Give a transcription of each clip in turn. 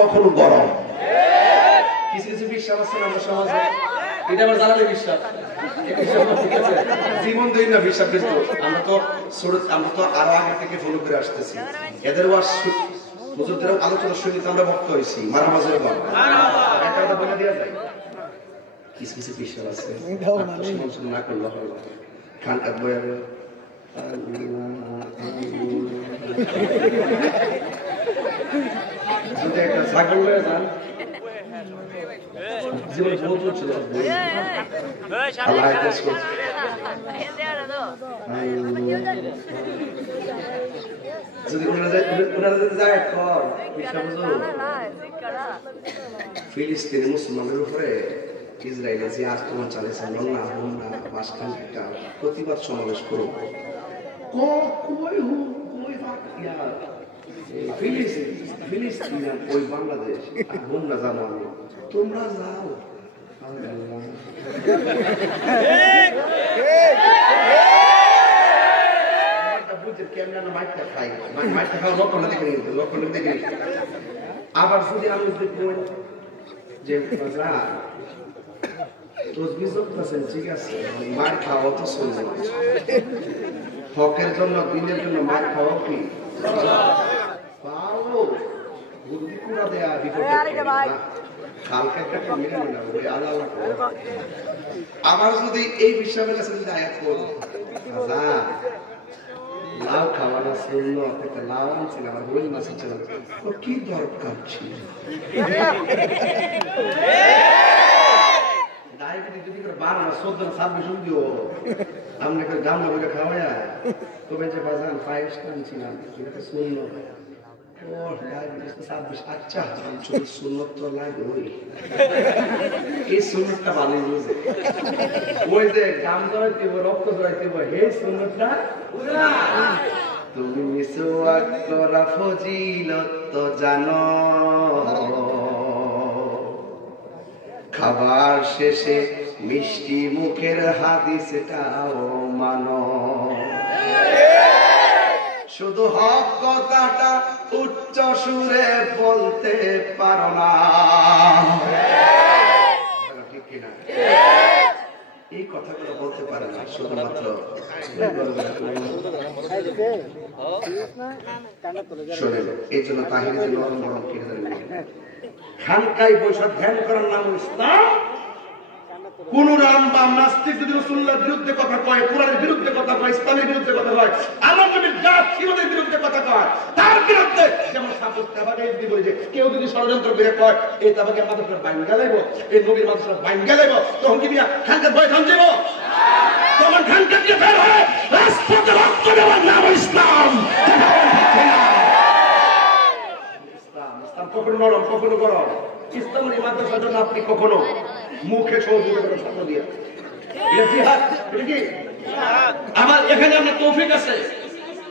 কখনো গরম। কিছু কিছু বিশ্বাস আছে না আমাদের সমাজে, এটা আবার জানালে বিশ্বাস, জীবন দিন না বিশ্বাস। কিন্তু আমরা তো আরো আগে থেকে ফলো করে আসতেছি। এদের হুজুরদের আলোচনা শুনে আমরা ভক্ত হয়েছি। মারামাজের একটা কথা বলে দেওয়া যায়, কিছু কিছু বিশ্বাস আছে না করলে হবে খান কাটবো যদি একটা ছাগল হয়ে যান জীবনে বহুত ছিল যদি যায় ফিলিস্তিনি মুসলমানদের উপরে ইসরায়েলে যে আক্রমণ চালিয়েছে মাঝখান একটা প্রতিবাদ সমাবেশ করব ফিলিস্তিন ওই বাংলাদেশ না জানো আমি তোমরা যাও আবার যদি আমি যে ঠিক আছে মার খাওয়া তো শুনছে হকের জন্য দিনের জন্য মার খাওয়া কি বুদ্ধি কুড়া দেয়া বিপদে আমার যদি এই বিশ্বাসের কাছে যদি আয়াত করবো লাউ খাওয়ানো শুনল একটা লাউ আনছিল আমার রোল মাছ ছিল কি দরকার ছিল ডায়াবেটিস যদি করে 12 না 14 না 26 দিও আমরা করে গামলা বলে খাওয়ায়া তবে যে বাজান ফাইস আনছিলাম এটা শুনল ও ডায়াবেটিস তো 26 আচ্ছা সুন্নত তো লাগে ওই এই সুন্নতটা ভালো বুঝে ওই যে গাম জড়াইতে রক্ত জড়াইতে হে সুন্নতটা পুরা তুমি মিসওয়াক করা ফজিলত তো জানো খাবার শেষে মিষ্টি মুখের হাদিসটাও মানো শুধু হক কথাটা উচ্চ সুরে বলতে পারো না ঠিক কিনা এই কথাগুলো বলতে পারে না শুধুমাত্র শোনেন এই জন্য তাহির নরম নরম কিনে দেন খানকায় বৈশা ধ্যান করার নাম ইসলাম কোন রাম বা নাস্তিক যদি রাসূলুল্লাহর বিরুদ্ধে কথা কয় কোরআনের বিরুদ্ধে কথা কয় ইসলামের বিরুদ্ধে কথা কয় আল্লাহ নবীর জাত জীবনের বিরুদ্ধে কথা কয় তার বিরুদ্ধে যেমন সাপোর্ট তাবাকে দিব যে কেউ যদি ষড়যন্ত্র করে কয় এই তাবাকে মাদ্রাসা বাইঙ্গা লাইব এই নবীর মাদ্রাসা বাইঙ্গা লাইব তখন কি বিয়া খানকার বয় খান যাব তখন খানকার দিয়ে বের হয়ে রাজপথে রক্ত দেওয়ার নাম ইসলাম ইসলাম কখনো নরম কখনো গরম ইসলামের এই মাদ্রাসার জন্য আপনি কখনো মুখে সহযোগিতা করার সাথে দিয়ে এটা জিহাদ এটা কি আমার এখানে আপনার তৌফিক আছে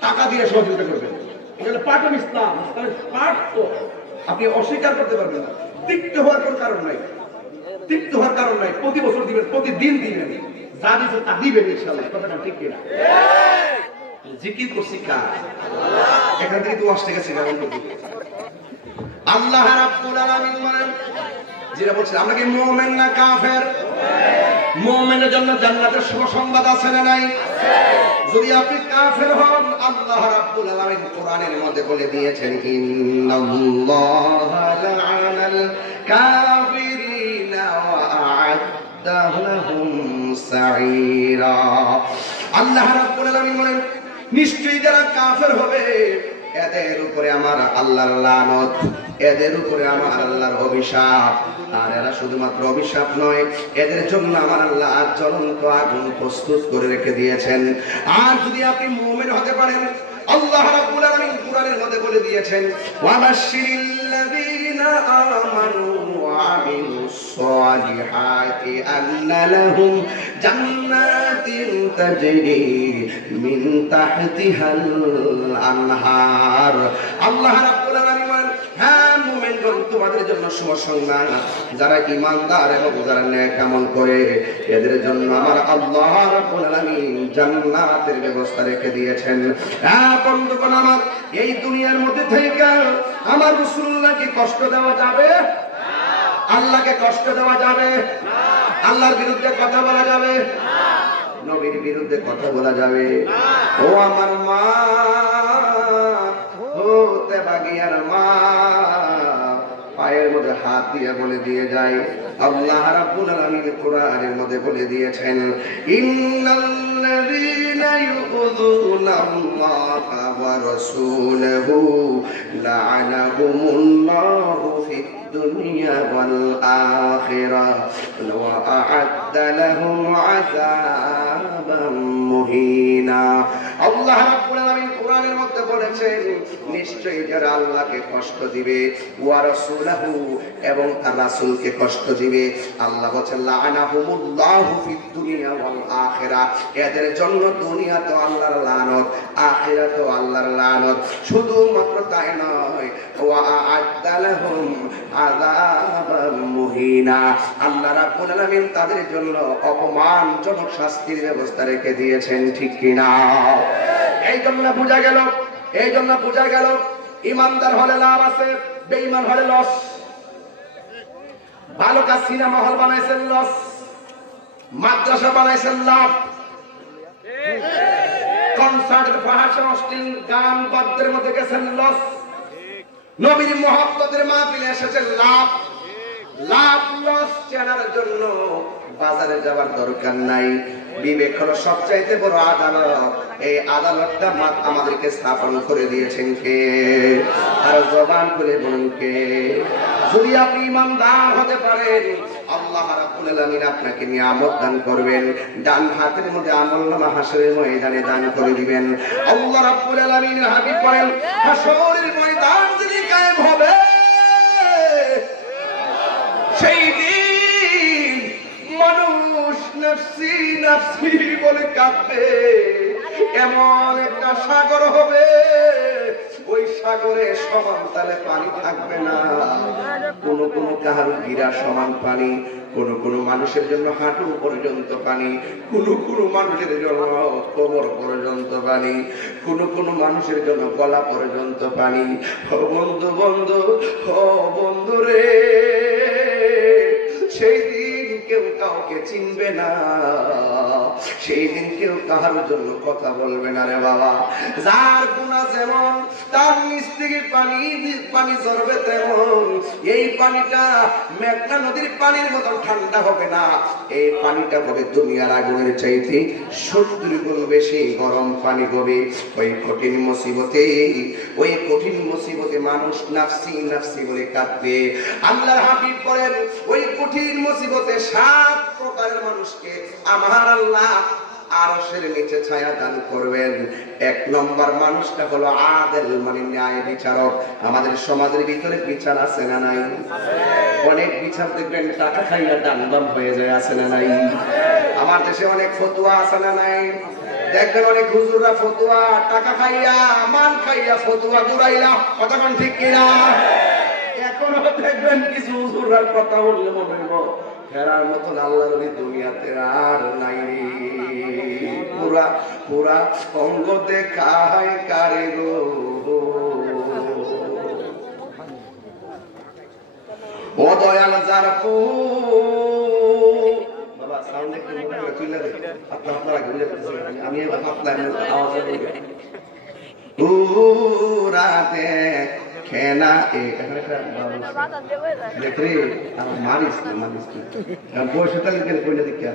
টাকা দিয়ে সহযোগিতা করবেন এটা পার্ট অফ ইসলাম ইসলামের পার্ট তো আপনি অস্বীকার করতে পারবেন না তিক্ত হওয়ার কোনো কারণ নাই তিক্ত হওয়ার কারণ নাই প্রতি বছর দিবেন প্রতিদিন দিবেন যা দিচ্ছে তা দিবেন ইনশাআল্লাহ কথাটা ঠিক কিনা জিকির করছি কার এখান থেকে তো আসতে গেছে আল্লাহ রাব্বুল আলামিন বলেন যেটা বলছেন আমরা কি মুমিন না কাফের মুমিনের জন্য জান্নাতের শুভ সংবাদ আছে না নাই যদি আপনি কাফের হন আল্লাহ রাব্বুল আলামিন কোরআনের মধ্যে বলে দিয়েছেন ইন্নাল্লাহা লা'আনাল কাফিরিনা ওয়া আ'আদ্দা লাহুম সাঈরা আল্লাহ রাব্বুল আলামিন বলেন নিশ্চয়ই যারা কাফের হবে এদের উপরে আমার আল্লাহর লানত এদের উপরে আমার আল্লাহর অভিশাপ আর এরা শুধুমাত্র অভিশাপ নয় এদের জন্য আমার আল্লাহ জ্বলন্ত আগুন প্রস্তুত করে রেখে দিয়েছেন আর যদি আপনি মুমিন হতে পারেন আল্লাহ রাব্বুল আলামিন কোরআনের মধ্যে বলে দিয়েছেন ওয়াবাশশিরিল্লাযীনা আমানু ওয়া আমিলুস সালিহাতি আন্না লাহুম জান্নাতিন তাজরি মিন তাহতিহাল আনহার আল্লাহ রাব্বুল আলামিন বলেন হ্যাঁ মুমিনগণ তোমাদের জন্য শুভ সংবাদ যারা ঈমানদার এবং যারা নেক আমল করে এদের জন্য আমার আল্লাহ রাব্বুল আলামিন জান্নাতের ব্যবস্থা রেখে দিয়েছেন হ্যাঁ বন্ধুগণ আমার এই দুনিয়ার মধ্যে থেকে আমার রাসূলুল্লাহকে কষ্ট দেওয়া যাবে? আল্লাহকে কষ্ট দেওয়া যাবে? আল্লাহর বিরুদ্ধে কথা বলা যাবে? নবীর বিরুদ্ধে কথা বলা যাবে? ও আমার মা, ও তেবাগিয়ার মা, পায়ের মধ্যে হাত দিয়ে বলে দিয়ে যায়, আল্লাহ রাব্বুল আলামিন কোরআনের মধ্যে বলে দিয়েছেন, ইন্নাল্লাযীনা ইউযুনাল্লাহা ওয়া রাসূলাহু লা'আনাহুমুল্লাহু ফিদ দুনিয়া ওয়াল আখিরাহ ওয়া আ'আদ্দা লাহুম আযাবাম মুহিনা। আল্লাহ রাব্বুল আলামিন কোরআনের মধ্যে বলেছেন, নিশ্চয়ই যারা আল্লাহকে কষ্ট দিবে, ওয়া রাসূলাহু এবং তার রাসূলকে কষ্ট দিবে, আল্লাহ বলেন লা'আনাহুমুল্লাহু ফিদ দুনিয়া ওয়াল আখিরাহ, এদের জন্য দুনিয়াতেও আল্লাহর লানত, আখিরাতেও আল্লাহর লানত। শুধুমাত্র তাই নয়, ওয়া আ'আদ্দা লাহুম আযাবাম মুহিনা, আল্লাহ রাব্বুল আলামিন তাদের জন্য অপমানজনক শাস্তির ব্যবস্থা রেখে দিয়েছেন। ঠিক কিনা? এই জন্য বোঝা গেল ইমানদার হলে লাভ আছে, বেঈমান হলে লস। ভালো কাজ সিনেমা হল বানাইছেন লস, মাদ্রাসা বানাইছেন লাভ, কনসার্টের ফাহাশা অশ্লীল গান বাদ্যের মধ্যে গেছেন লস, নবীর মুহাব্বতের মাহফিলে এসেছেন লাভ। লাভ লস চেনার জন্য বাজারে যাওয়ার দরকার নাই। বিবেক হলো সবচাইতে বড় আদালত। এই আদালতটা আমাদেরকে স্থাপন করে দিয়েছেন কে? আর জবান করে বলুন কে? যদি আপনি ইমানদার হতে পারেন, আল্লাহ রাব্বুল আলামিন আপনাকে নিয়ামত দান করবেন, ডান হাতের মধ্যে আমলনামা হাসরের ময়দানে দান করে দিবেন। আল্লাহ রাব্বুল আলামিনের হাবিব বলেন, হাসরের ময়দান যদি কায়েম হবে, সেই দিন মানুষ নফসি নফসি বলে কাঁদবে। এমন একটা সাগর হবে, ওই সাগরে সমান তালে পানি থাকবে না। কোন কোন কাহার গিরা সমান পানি, কোন কোন মানুষের জন্য হাঁটু পর্যন্ত পানি, কোন কোন মানুষের জন্য কোমর পর্যন্ত পানি, কোন কোন মানুষের জন্য গলা পর্যন্ত পানি। ও বন্ধু বন্ধু, ও বন্ধু রে, সেই দিন কেউ কাউকে চিনবে না, সেই দিন কেউ কাহার জন্য কথা বলবে না রে বাবা। যার গুনাহ যেমন, তার নিচ থেকে পানি ঝরবে তেমন। এই পানিটা মেঘনা নদীর পানির মতো ঠান্ডা হবে না, এই পানিটা হবে দুনিয়ার আগুনের চাইতে 70 গুণ বেশি গরম পানি হবে। ওই কঠিন মুসিবতে মানুষ নাফসি নাফসি বলে কাঁদবে। আল্লাহর হাবিব বলেন, ওই কঠিন মুসিবতে 7 প্রকারের মানুষকে আমার আল্লাহ আরশের নিচে ছায়া দান করবেন। 1 নম্বর মানুষটা হলো আদেল, মানে ন্যায় বিচারক। আমাদের সমাজের ভিতরে বিচার আছে না নাই? অনেক বিচার দেখবেন টাকা খাইয়া দানবাম হয়ে যায়, আছে না নাই? আমার দেশে অনেক ফতুয়া আছে না নাই? দেখবেন অনেক হুজুররা ফতুয়া টাকা খাইয়া মান খাইয়া ফতুয়া ঘুরাইলা, কতক্ষণ ঠিক কিনা? এখনো দেখবেন কিছু হুজুররার কথা বললে মনে হইব ফেরার মতন আল্লাহর ওই দুনিয়াতে আর নাই। পুরা পুরা অঙ্গ দেখায় কারে গো, ও দয়াল যার পু বাবা সাউন্ড একটু তুলে দে, আপনারা ঘুরে আমি আপনার আওয়াজ পুরাতে খেনা দেখরে মারিস বয়সে তাহলে কইলে দেখিয়া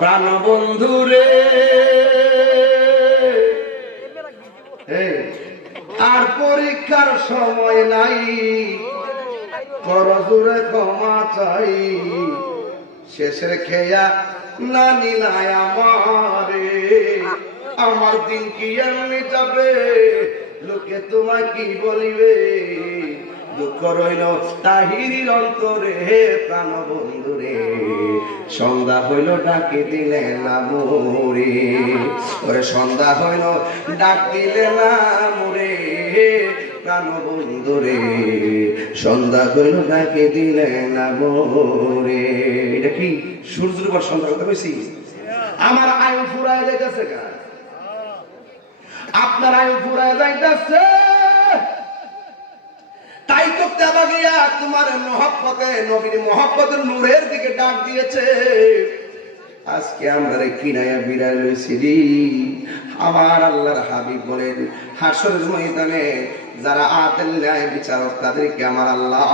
প্রাণ বন্ধু রে, আর পরীক্ষার সময় নাই, করজুরে ক্ষমা চাই, শেষের খেয়া না নিলাই আমারে, আমার দিন কি এমনি যাবে, লোকে তোমায় কি বলিবে, দুঃখ রইল তাহিরির অন্তরে, প্রাণ বন্ধু রে, সন্ধ্যা হইল ডাকে দিলে না মোরে, ওরে সন্ধ্যা হইল ডাক দিলে না মোরে, প্রাণ বন্ধু রে, সন্ধ্যা হইল ডাকে দিলে না মোরে। এটা কি সূর্যের উপর সন্ধ্যা কথা কইছি? আমার আয়ু ফুরায় যাইতেছে, আপনার আয়ু ফুরায় যাইতেছে, আমার মহব্বতে নবীর মহব্বতের নূরের দিকে ডাক দিয়েছে। আজকে আমরা কিনায়া বিরাজ হয়েছি। আমার আল্লাহর হাবিব বলেন হাসরের ময়দানে যারা আদল ন্যায় বিচারক তাদেরকে আমার আল্লাহ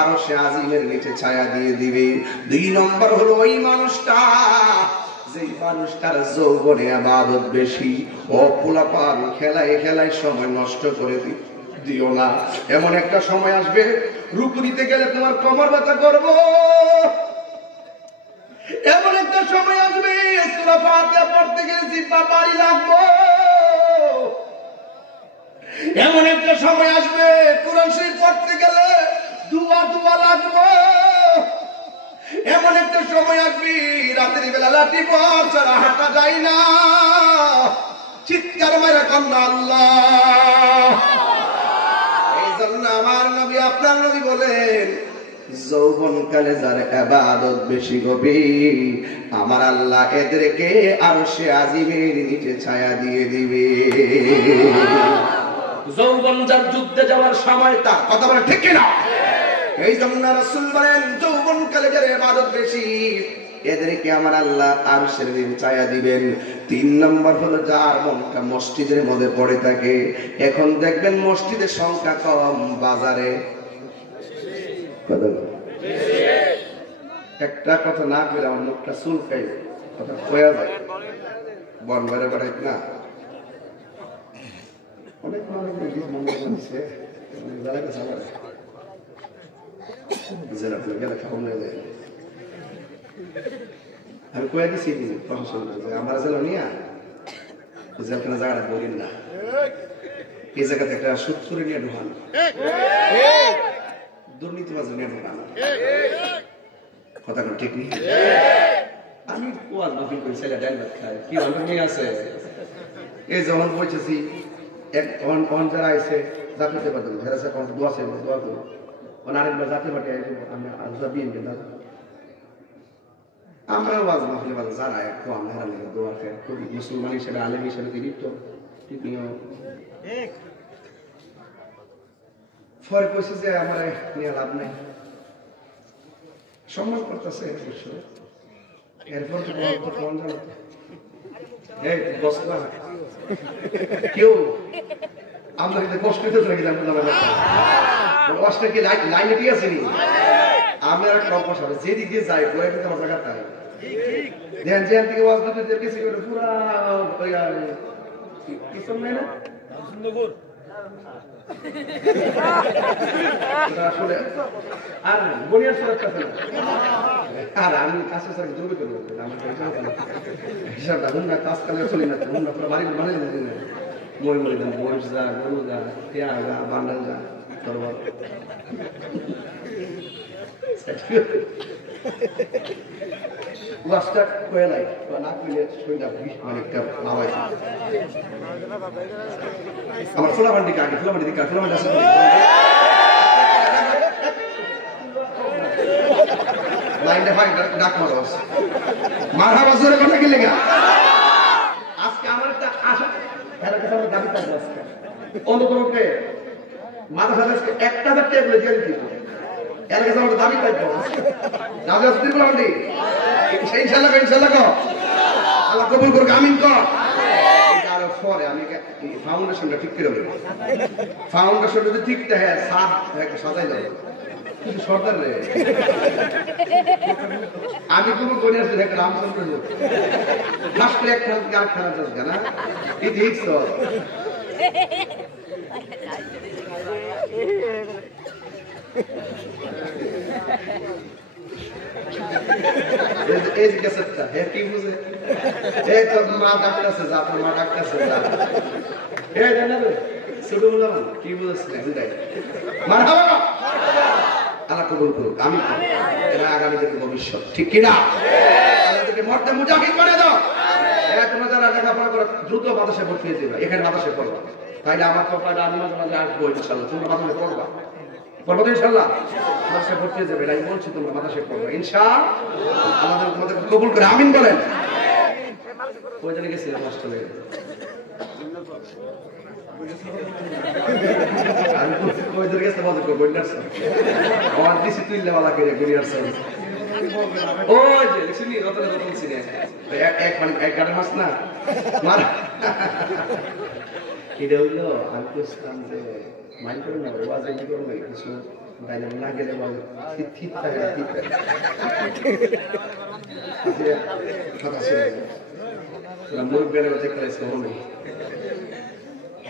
আরশে আজিমের নিচে ছায়া দিয়ে দিবে। 2 নম্বর হলো ওই মানুষটা যেই মানুষটার যৌবনে ইবাদত বেশি, ও পোলাপান খেলায় খেলায় সময় নষ্ট করে দিও না। এমন একটা সময় আসবে রুকু দিতে গেলে তোমার কোমর ব্যথা করবো। এমন একটা সময় আসবে সূরা ফাতিহা পড়তে গেলে জিহ্বা ভারী লাগবে। এমন একটা সময় আসবে কোরআন শরীফ পড়তে গেলে দুয়া লাগবে। এমন একটা সময় আসবে রাতের বেলা লাঠি পথ ছাড়া হাঁটা যায় না। চিৎকার মারা কান্না আল্লাহ। এই জন্য আমার নবী আপনার নবী বলেন যৌবনকালে যার ইবাদত বেশি গভীর আমার আল্লাহ এদেরকে আরশে আজিমের নিচে ছায়া দিয়ে দিবে। যৌবন যার যুদ্ধে যাওয়ার সময় তার কথা বলে ঠিক কিনা? এই জন্য রাসূল বলেন যৌবনকালে যার ইবাদত বেশি এদেরকে আমার আল্লাহ আরশের নিচে ছায়া দিবেন। 3 নম্বর হলো যার মনটা মসজিদের মধ্যে পড়ে থাকে। এখন দেখবেন মসজিদের সংখ্যা কম, বাজারে একটা কথা না করে আমার মুখটা চুলকাই কথা কয়া যায় বন বেড়ে বেড়াই না। অনেক মানুষ মনে করছে আমি কয়ে দিছি প্রশাসন আমার জেলা নিয়ে জেলখানা জায়গাটা বলেন না। এই জায়গাতে একটা সূত্রে নিয়ে ঢুকান, দুর্নীতিবাজ নিয়ে ঢুকান। কথা ঠিক নেই। আমি ওয়াজ মাহফিল করি ছেলে ডাল ভাত খাই কি অনেক মেয়ে আছে। এই যখন বলতেছি যারা আছে জাতিতে পারবেন হেরাসে দোয়া চাইব দোয়া করবো আরেকবার জাতি পাঠে আমি বিএনপি দাদা আমরা ওয়াজ মাহফিল বাজে যারা একটু আমরা দোয়া খাই খুবই মুসলমান হিসেবে আলেম হিসেবে তিনি তো ঠিক পরে কইছে যে আমার নিয়ে লাভ নাই, সম্মান করতেছে এরপর কেউ আমাদের কষ্ট হইতেছে নাকি কষ্ট কি লাইনে ঠিক আছে নি? আমি আর একটা অভ্যাস হবে যেদিক দিয়ে যাই বলে কিন্তু আমার জায়গা তাই ধ্যান জ্যান থেকে ওয়াজ দিতে গেছি পুরা কিছু নাই না আসলে আর বনিয়ার সুরক্ষা আর আমি কাছে সাথে জমি করবো আমার হিসাবটা হুন্ডা কাজ কালে চলি না হুন্ডা পুরো বাড়ি বানিয়ে দিতে না মই মরে যান বয়স যা গরু যা পেঁয়া যা বান্ডাল যা তরবার ওয়াজটা কয়ে নাই না কইলে শরীরটা মানে একটা লাভাই আমার ফোলাবান্ডি কাকে ফোলাবান্ডি দিকে ফোলাবান্ডি আছে লাইনটা ভাই ডাক মারো মারহাবা জোরে কথা কি লাগা আজকে আমার একটা আশা এর কাছে আমি দাবি করব আজকে অনুকরণকে মাদ্রাসা আজকে 1000 টেবিল দিয়ে দিই এর কাছে আমরা দাবি করব রাজা সুদীপ লান্ডি ইনশাআল্লাহ কো আল্লাহ কবুল করুক আমিন কো আর পরে আমি ফাউন্ডেশনটা ঠিক করে দেব ফাউন্ডেশন যদি ঠিক থাকে সাত একটা সাজাই দাও কিন্তু সরদার রে আমি কোনো কোনে আছে দেখ রামচন্দ্র ফার্স্ট একটা কারখানা আছে না এই দেখছো এই কেসটা হ্যাপি বুঝে এই তো মা ডাক্তারছে যা মা ডাক্তারছে যা এই জানা রে শুধু বললাম কি বুঝছ না হুদাই মারহাবা আল্লাহ কবুল করুক আমি এরা আগামী দিনের ভবিষ্যৎ ঠিক কি না আল্লাহকে মর্দে মুজাহিদ বানিয়ে দাও এরা তোমরা যারা লেখাপড়া করো দ্রুত মাদ্রাসায় ভর্তি হয়ে যাবে এখানে মাদ্রাসায় পড়বা তাইলে আমার কপালে আমি মাঝে মাঝে আসবো ইনশাআল্লাহ তোমরা মাদ্রাসায় পড়বা পড়বো ইনশাআল্লাহ মাদ্রাসায় ভর্তি হয়ে যাবে আমি বলছি তোমরা মাদ্রাসায় পড়বা ইনশাআল্লাহ আমাদের তোমাদের কবুল করে আমিন বলেন ওই জায়গায় গেছিলাম হোস্টেলে আমি কইদের গেছে বাজে কই বইনার স্যার আমার দিছি তুইলে वाला করে গুনিয়ার স্যার ওই যে দেখছিনি রতন সিনে এক গাড়ি মাছ না মার এটা হইলো আমি কইছিলাম যে মাইন্ড করে না বাজে কি করব কিছু বাইরে না গেলে বল ঠিক থাকে কথা ছিল তোরা মুখ বেড়ে বসে করেছে হবে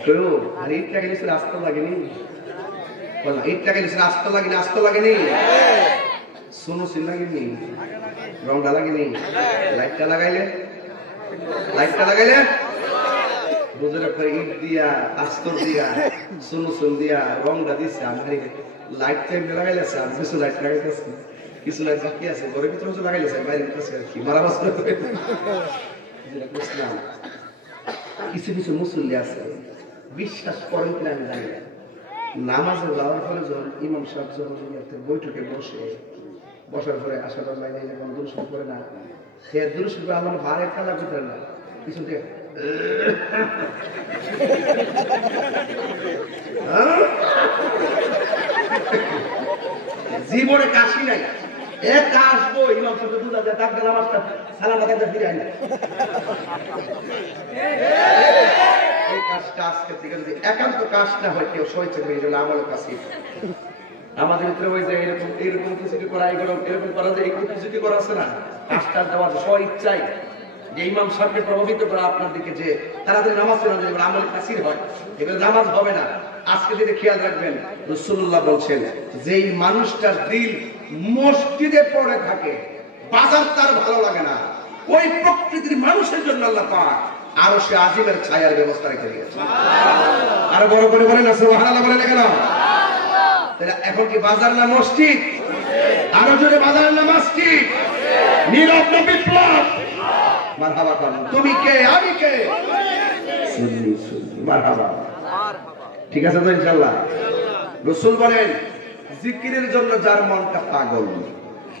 কেউ আর ইট টাকা নিচে রাস্তা লাগেনি বল ইট টাকা নিচে রাস্তা লাগেনি সোনো সিল লাগেনি রংটা লাগেনি লাইটটা লাগাইলে বুঝে রাখো ইট দিয়া আস্তর দিয়া সোনো সিল দিয়া রংটা দিছে আমি লাইট টাইম লাগাইলে স্যার কিছু লাইট লাগাইতেছে কিছু লাইট বাকি আছে ঘরের ভিতরে কিছু লাগাইলেছে বাইরে আছে কি মারা বাস করে কিছু মুসল্লি আছে বিশ্বাস করেন কিনা আমি জানি না নামাজে যাওয়ার পরে যখন ইমাম সাহেব যখন বৈঠকে বসার পরে আসার লাইনে যখন দুরুদ করে না সে দুরুদ করে আমার ভার একটা লাগবে না কিছু দিয়ে জীবনে কাশি নাই এক আসবো ইমাম সাহেব দুধ আছে তার নামাজটা সালাম আদায় ফিরে আইনা এই কাজটা আজকে থেকে যদি একান্ত কাজ না হয় কেউ সইছে হয়ে গেলে আমলের কাছে আমাদের ভিতরে ওই যে এরকম কিছু করা এরকম করা যায় একটু কিছু করা আছে না কাজটা দেওয়ার স্ব ইচ্ছাই যে ইমাম সাহেবকে প্রভাবিত করা আপনার দিকে যে তাড়াতাড়ি নামাজ পড়া যায় আমলের কাছেই হয় এগুলো নামাজ হবে না আজকে যদি খেয়াল রাখবেন রাসূলুল্লাহ বলছেন যেই মানুষটার দিল মসজিদে পড়ে থাকে বাজার তার ভালো লাগে না ওই প্রকৃতির মানুষের জন্য আল্লাহ পাক আরো সে আজিমের ছায়ার ব্যবস্থা রেখে দিয়েছে আরো বড় করে বলেন না সুবহানাল্লাহ বলেন কেন তাহলে এখন কি বাজার না মসজিদ আরো জোরে বাজার না মসজিদ নীরব না বিপ্লব মারহাবা করুন তুমি কে আমি কে সুন্নি মারহাবা ঠিক আছে তো ইনশাআল্লাহ রাসূল বলেন জিকিরের জন্য যার মনটা পাগল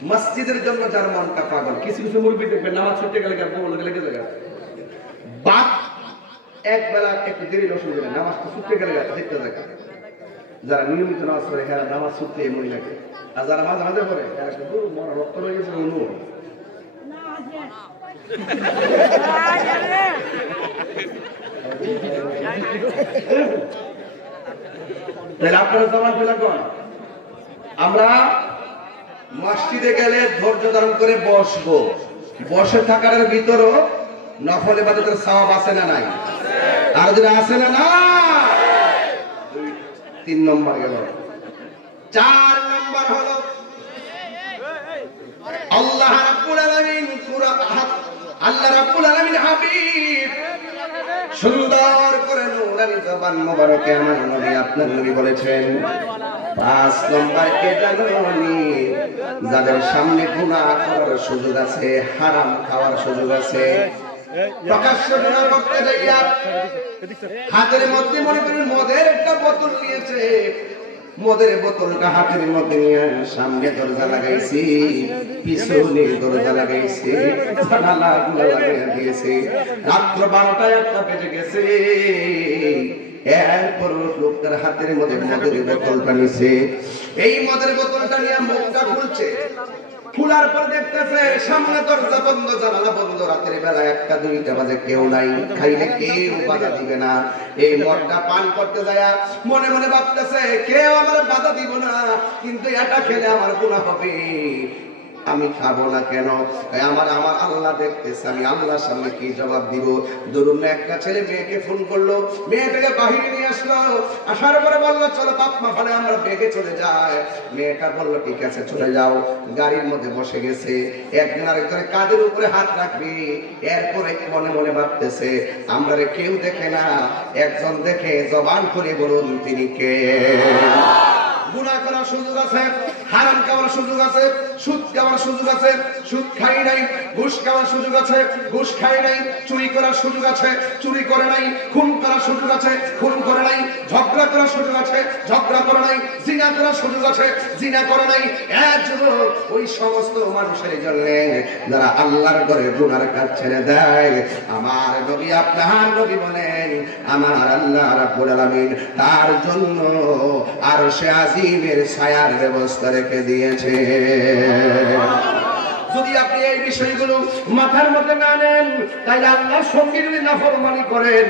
মসজিদের জন্য যার মনটা পাগল কিছু মুরব্বি দেখবেন নামাজ ছুটে গেলে লেগে যায় বাদ এক বেলা একটু দেরি অসুবিধা নেই নামাজটা ছুটে গেলে দেখতে যায় যারা নিয়মিত নামাজ পড়ে হ্যাঁ নামাজ ছুটতে এমনই লাগে আর যারা মাঝে মাঝে পড়ে মরা রক্ত রয়ে গেছে অনু তাহলে আপনারা জমা ফেলা কর আমরা মসজিদে গেলে ধৈর্য ধারণ করে বসবো বসে থাকার ভিতরও নফল ইবাদতের সওয়াব আছে না নাই আর যদি আছে না না 3 নম্বর গেল 4 নম্বর হলো আল্লাহ রাব্বুল আলামিন আল্লাহ রাব্বুল আলামিন হাবিব সুন্দর করে নূরানি জবান মোবারকে আমার নবী আপনার নবী বলেছেন 5 নম্বর কে জানেন যাদের সামনে গুনাহ করার সুযোগ আছে হারাম খাওয়ার সুযোগ আছে প্রকাশ্য গুনাহ করতে যাইয়া হাতের মধ্যে মনে করেন মদের একটা বোতল নিয়েছে মদের বোতলটা হাতের মধ্যে নিয়ে সামনে দরজা লাগাইছি পিছনে দরজা লাগাইছি জানালাগুলো লাগিয়ে দিয়েছে রাত্র 12টায় একটা বেজে গেছে এরপর লোকটার হাতের মধ্যে মদের বোতলটা নিছে এই মদের বোতলটা নিয়ে মুখটা খুলছে খোলার পর দেখতেছে সামনে দরজা বন্ধ জানালা বন্ধ রাতের বেলা 1টা 2টা বাজে কেউ নাই খাইলে কেউ বাধা দিবে না এই মদটা পান করতে যায় মনে মনে ভাবতেছে কেউ আমার বাধা দিব না কিন্তু এটা খেলে আমার গুনাহ হবে আমি খাবো না কেন আমার আল্লাহ দেখতেছে আমি আল্লাহর সামনে কি জবাব দিব ধরুন একটা ছেলে মেয়েকে ফোন করলো মেয়েটাকে বাহিরে নিয়ে আসলো আসার পরে বললো চলো পাপমা ফলে আমরা বেগে চলে যাই মেয়েটা বললো ঠিক আছে চলে যাও গাড়ির মধ্যে বসে গেছে একজন আরেকজনের কাঁধের উপরে হাত রাখবে এরপরে মনে মনে ভাবতেছে আমরা কেউ দেখে না একজন দেখে জবান করে বলুন তিনি কে গুনাহ করার সুযোগ আছে হারাম খাওয়ার সুযোগ আছে সুদ খাওয়ার সুযোগ আছে সুদ খাই নাই ঘুষ খাওয়ার সুযোগ আছে ঘুষ খাই নাই চুরি করার সুযোগ আছে চুরি করে নাই খুন করার সুযোগ আছে খুন করে নাই ঝগড়া করার সুযোগ আছে ঝগড়া করে নাই জিনা করার সুযোগ আছে জিনা করে নাই একজনের ওই সমস্ত মানুষের জন্য যারা আল্লাহর ঘরে গুনার কাজ ছেড়ে দেয় আমার নবী আপনার নবী বলেন আমার আল্লাহ রাব্বুল আলামিন তার জন্য আরশে আজিমের ছায়ার ব্যবস্থা রেখে দিয়েছে। যদি আপনি এই বিষয়গুলো মাথার মধ্যে না নেন, তাহলে আল্লাহর সঙ্গে যদি নাফরমানি করেন,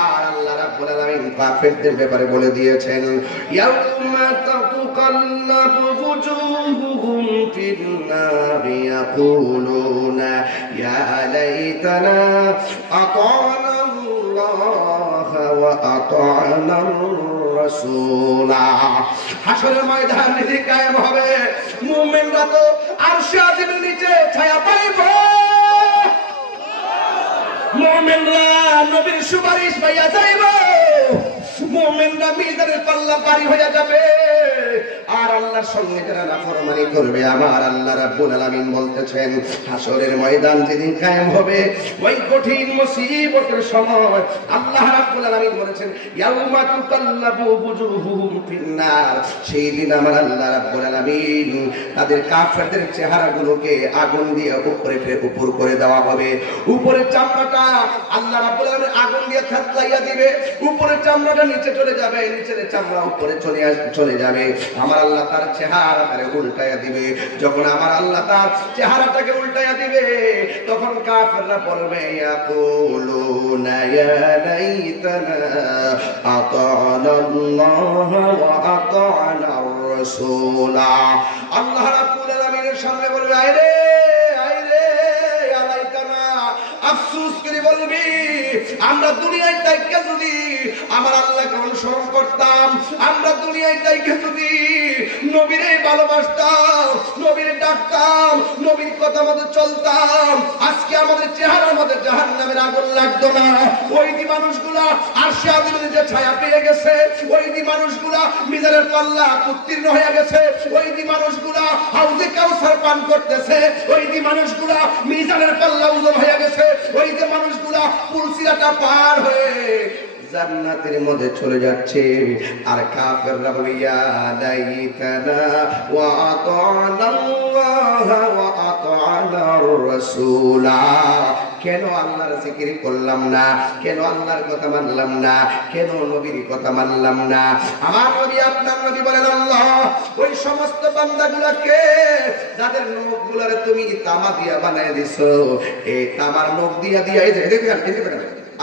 আর আল্লাহ রাব্বুল আলামিন কাফেরদের ব্যাপারে বলে দিয়েছেন, ইয়াউমা তাতুকাল্লাবু বুজুহুহুম ফিন-নারি ইয়াকুলুনা ইয়া লাইতানা আতা'না আল্লাহ ওয়া আতা'না রাসূলা। হাশরের ময়দান যদি কায়েম হবে, মুমিনরা তো আরশে আজিমের নিচে ছায়া পাইবে, মুমিনরা নবীর সুপারিশ পাইয়া যাইবে, মুমিনরা মিজানের পাল্লা পারি হয়ে যাবে। আর আল্লাহর সঙ্গে যারা নাফরমানি করবে, আমার আল্লাহ রাব্বুল আলামিন বলতেছেন, হাশরের ময়দান যেদিন কায়েম হবে, ওই কঠিন মুসিবতের সময় আল্লাহ রাব্বুল আলামিন বলেছেন, ইয়াউমা তুকাল্লাবু বুজুহুহুম ফিন-নার, সেই দিন আমার আল্লাহ রাব্বুল আলামিন তাদের কাফেরদের চেহারাগুলোকে আগুন দিয়ে উপর করে দেওয়া হবে। উপরের চামড়াটা আল্লাহ রাব্বুল আলামিন আগুন দিয়ে থেতলাইয়া দিবে, উপরের চামড়াটা নিচে চলে যাবে, নিচের চামড়া উপরে চলে যাবে। আমার আল্লাহ তার চেহারাটাকে উল্টায়া দিবে। যখন আমার আল্লাহ তার চেহারাটাকে উল্টায়া দিবে, তখন কাফেররা বলবে, ইয়াকুলুনা ইয়া লাইতানা আতা'না আল্লাহ ওয়া আতা'না আর-রাসূলা। আল্লাহ রাব্বুল আলামিনের সামনে বলবে, আইরে আইরে ইয়া লাইতানা, আফসোস করে বলবি, আমরা দুনিয়ায় তাইকা যদি আমার আল্লাহকে অনুসরণ করতাম, আমরা দুনিয়ায় তাইকা যদি নবীরে ভালোবাসতাম, নবীরে ডাকতাম, নবীর কথা মতো চলতাম, আজকে আমাদের চেহারার মধ্যে জাহান্নামের আগুন লাগতো না। ওই দি মানুষগুলা আরশে আজিমের যে ছায়া পেয়ে গেছে, ওই দি মানুষগুলা মিজানের পাল্লা উত্তীর্ণ হয়ে গেছে, ওই দি মানুষগুলা হাউজে কাউসার পান করতেছে, ওই দি মানুষগুলা মিজানের পাল্লা ওজন হয়ে গেছে, ওই যে মানুষগুলা পুলসিরাটা পার হয়ে জান্নাতের মধ্যে চলে যাচ্ছে। আর কাফেররা বলে, ইয়া লাইতানা ওয়া আতা'না আল্লাহ ওয়া আতা'না আর-রাসূলা। কেন আল্লাহর জিকির করলাম না, কেন আল্লাহর কথা মানলাম না, কেন নবীর কথা মানলাম না? আমার নবী, আপনার নবী বলেন, আল্লাহ ওই সমস্ত বান্দাগুলোকে যাদের নখগুলোরে তুমি তামা দিয়া বানায় দিছো, এই তামার নখ দিয়া দিয়া, এই যে দেখেন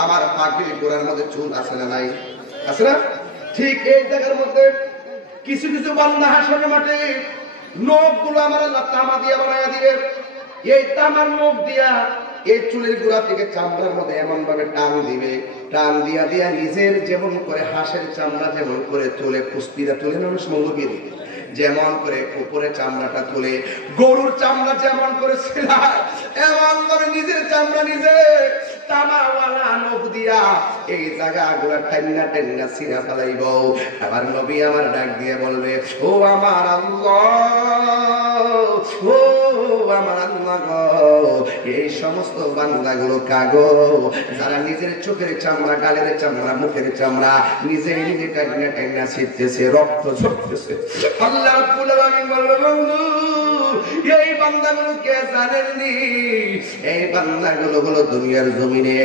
আমার পাখির গোড়ার মধ্যে চুল আছে না নাই? আছে না? ঠিক এই জায়গার মধ্যে কিছু কিছু বান্দা হাসরের মাঠে নখগুলো আমার আল্লাহ তামা দিয়া বানায়া দিবে। এই তামার নখ দিয়া এই চুলের গোড়া থেকে চামড়ার মধ্যে এমন ভাবে টান দিবে, টান দিয়া দিয়া নিজের যেমন করে হাঁসের চামড়া যেমন করে তুলে কুস্তিরা তুলে মানুষ মঙ্গকে দিবে, যেমন করে উপরে চামড়াটা তুলে গরুর চামড়া যেমন করে ছিলায়, এমন করে নিজের চামড়া নিজে তামাওয়ালা নখ দিয়া এই জায়গাগুলা টান্না টান্না ছিঁড়া ফেলাইব। আবার নবী আমার ডাক দিয়ে বলবে, ও আমার আল্লাহ, ও আমার আল্লাহ গো, এই সমস্ত বান্দাগুলো কাগো যারা নিজের চোখের চামড়া, গালের চামড়া, মুখের চামড়া নিজে নিজে টান্না টান্না ছিঁড়তেছে, রক্ত ঝরতেছে। আল্লাহ রাব্বুল আলামিন বলবে, বন্ধু এই বান্দাগুলো কে জানেননি? এই বান্দাগুলো হলো দুনিয়ার জমিনে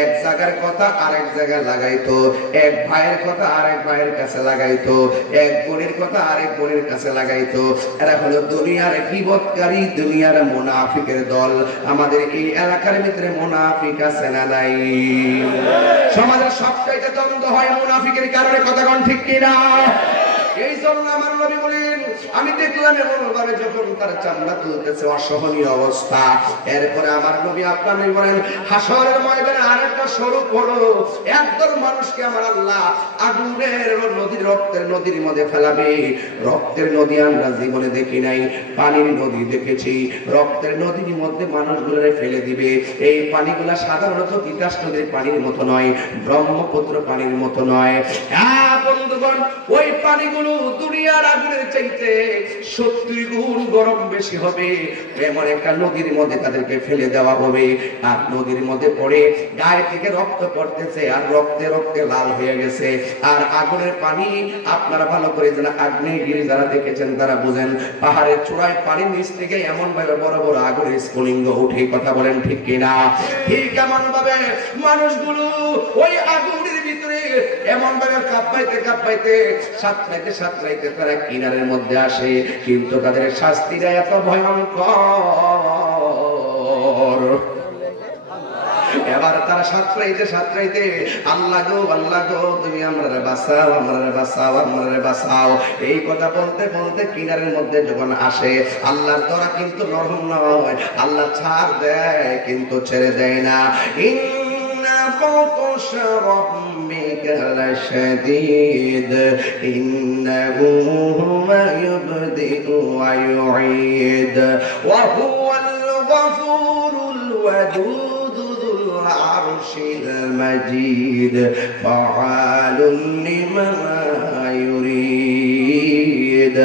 এক জায়গার কথা আরেক জায়গায় লাগাইতো, এক ভাইয়ের কথা আরেক ভাইয়ের কাছে লাগাইতো, এক বোনের কথা আরেক বোনের কাছে লাগাইতো। এরা হলো দুনিয়ার গীবতকারী, দুনিয়ার মুনাফিকের দল। আমাদের এই এলাকার ভিতরে মুনাফিক আছে না নাই? সমাজের সবচাইতে দ্বন্দ্ব হয় মুনাফিকের কারণে, কথা কোন ঠিক কিনা? এই জন্য আমার নবী বলেন, আমি দেখলাম এমন ভাবে যখন তার চামড়া তুলতেছে, অসহনীয় অবস্থা। এরপরে আমার নবী আপনার নবী বলেন, হাশরের ময়দানে আরেকটা স্বরূপ হলো, একদল মানুষকে আমার আল্লাহ আগুনের নদীর, রক্তের নদীর মধ্যে ফেলাবে। রক্তের নদী আমরা জীবনে দেখি নাই, পানির নদী দেখেছি। রক্তের নদীর মধ্যে মানুষগুলোরে ফেলে দিবে। এই পানিগুলা সাধারণত তিতাস নদীর পানির মতো নয়, ব্রহ্মপুত্র পানির মতো নয়। হ্যাঁ বন্ধুগণ, ওই পানিগুলো দুনিয়ার আগুনের চাইতে 70 গুণ গরম বেশি হবে। এমন একটা নদীর মধ্যে তাদেরকে ফেলে দেওয়া হবে। আর নদীর মধ্যে পড়ে গায়ে থেকে রক্ত পড়তেছে, আর রক্তে রক্তে লাল হয়ে গেছে। আর আগুনের পানি আপনারা ভালো করে জানা, আগ্নেয়গিরি যারা দেখেছেন তারা বুঝেন, পাহাড়ের চূড়ায় পানির নিচ থেকে এমন ভাবে বড় বড় আগুনের স্ফুলিঙ্গ উঠে, কথা বলেন ঠিক কিনা? ঠিক এমন ভাবে মানুষগুলো ওই আগুনের ভিতরে এমন ভাবে কাঁপাইতে সাতরাইতে তারা কিনারের মধ্যে আসে, কিন্তু তাদের শাস্তিটা এত ভয়ঙ্কর। এবার তারা সাতরাইতে আল্লাহ গো তুমি আমরারে বাঁচাও এই কথা বলতে কিনারের মধ্যে যখন আসে, আল্লাহর দয়া কিন্তু নরম নয়, আল্লাহ ছাড় দেয় কিন্তু ছেড়ে দেয় না। ইন্না বাতশ রাব্বিকা লাশাদীদ ইন্নাহু হুয়া ইবদিউ ওয়া ইউঈদ ওয়া হুয়াল গফুরুল ওয়াদুদ العرش المجيد فعال لما يريد